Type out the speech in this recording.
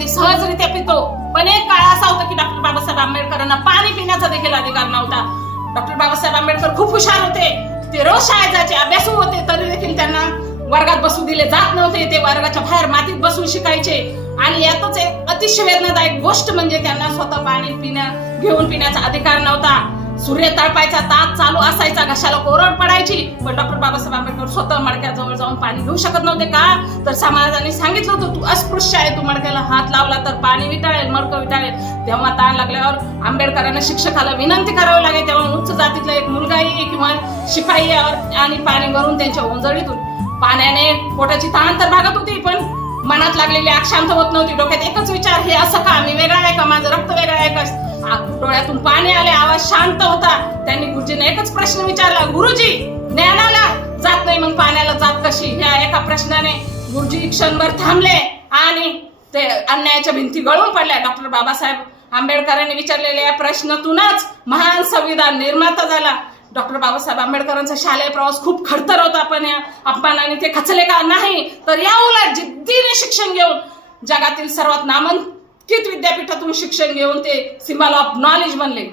अगदी सहजरित्या पितो. पण एक काळ असा होता की डॉक्टर बाबासाहेब आंबेडकरांना पाणी पिण्याचा देखील अधिकार नव्हता. डॉक्टर बाबासाहेब आंबेडकर खूप हुशार होते. ते रोज शाळेत जायचे, अभ्यासू होते, तरी देखील त्यांना वर्गात बसू दिले जात नव्हते. ते वर्गाच्या बाहेर मातीत बसून शिकायचे. आणि यातच एक अतिशय वेदनादायक गोष्ट म्हणजे त्यांना स्वतः पाणी घेऊन पिण्याचा अधिकार नव्हता. सूर्य तळपायचा, ताक चालू असायचा, घशाला कोरड पडायची, पण डॉक्टर बाबासाहेब आंबेडकर स्वतः मडक्याजवळ जाऊन पाणी घेऊ शकत नव्हते. का तर समाजाने सांगितलं होतं तू अस्पृश्य आहे, तू मडक्याला हात लावला तर पाणी विटाळेल, मडकं विटाळेल. तेव्हा ताण लागल्यावर आंबेडकरांना शिक्षकाला विनंती करावी लागेल. तेव्हा उच्च जातीतला एक मुलगा किंवा शिपाई आणि पाणी भरून त्यांच्या ओंजळीतून पाण्याने पोटाची ताण तर भागत होती, पण मनात लागलेली आग शांत होत नव्हती. डोक्यात एकच विचार, हे असं का, मी वेगळा आहे का, माझं रक्त वेगळं आहे का. डोळ्यातून पाणी आले, आवाज शांत होता. त्यांनी गुरुजींना एकच प्रश्न विचारला, गुरुजी ज्ञानाला जात नाही मग पाण्याला जात कशी. ह्या एका प्रश्नाने गुरुजी क्षणभर थांबले आणि ते अन्यायाच्या भिंती गळून पडल्या. डॉक्टर बाबासाहेब आंबेडकरांनी विचारलेल्या या प्रश्नातूनच महान संविधान निर्माता झाला. डॉक्टर बाबासाहेब आंबेडकरांचा शालेय प्रवास खूप खडतर होता, पण या अपमानाने ते खचले का नाही, तर या उलट जिद्दीने शिक्षण घेऊन जगातील सर्वात नामांकित विद्यापीठातून शिक्षण घेऊन ते सिम्बॉल ऑफ नॉलेज बनले.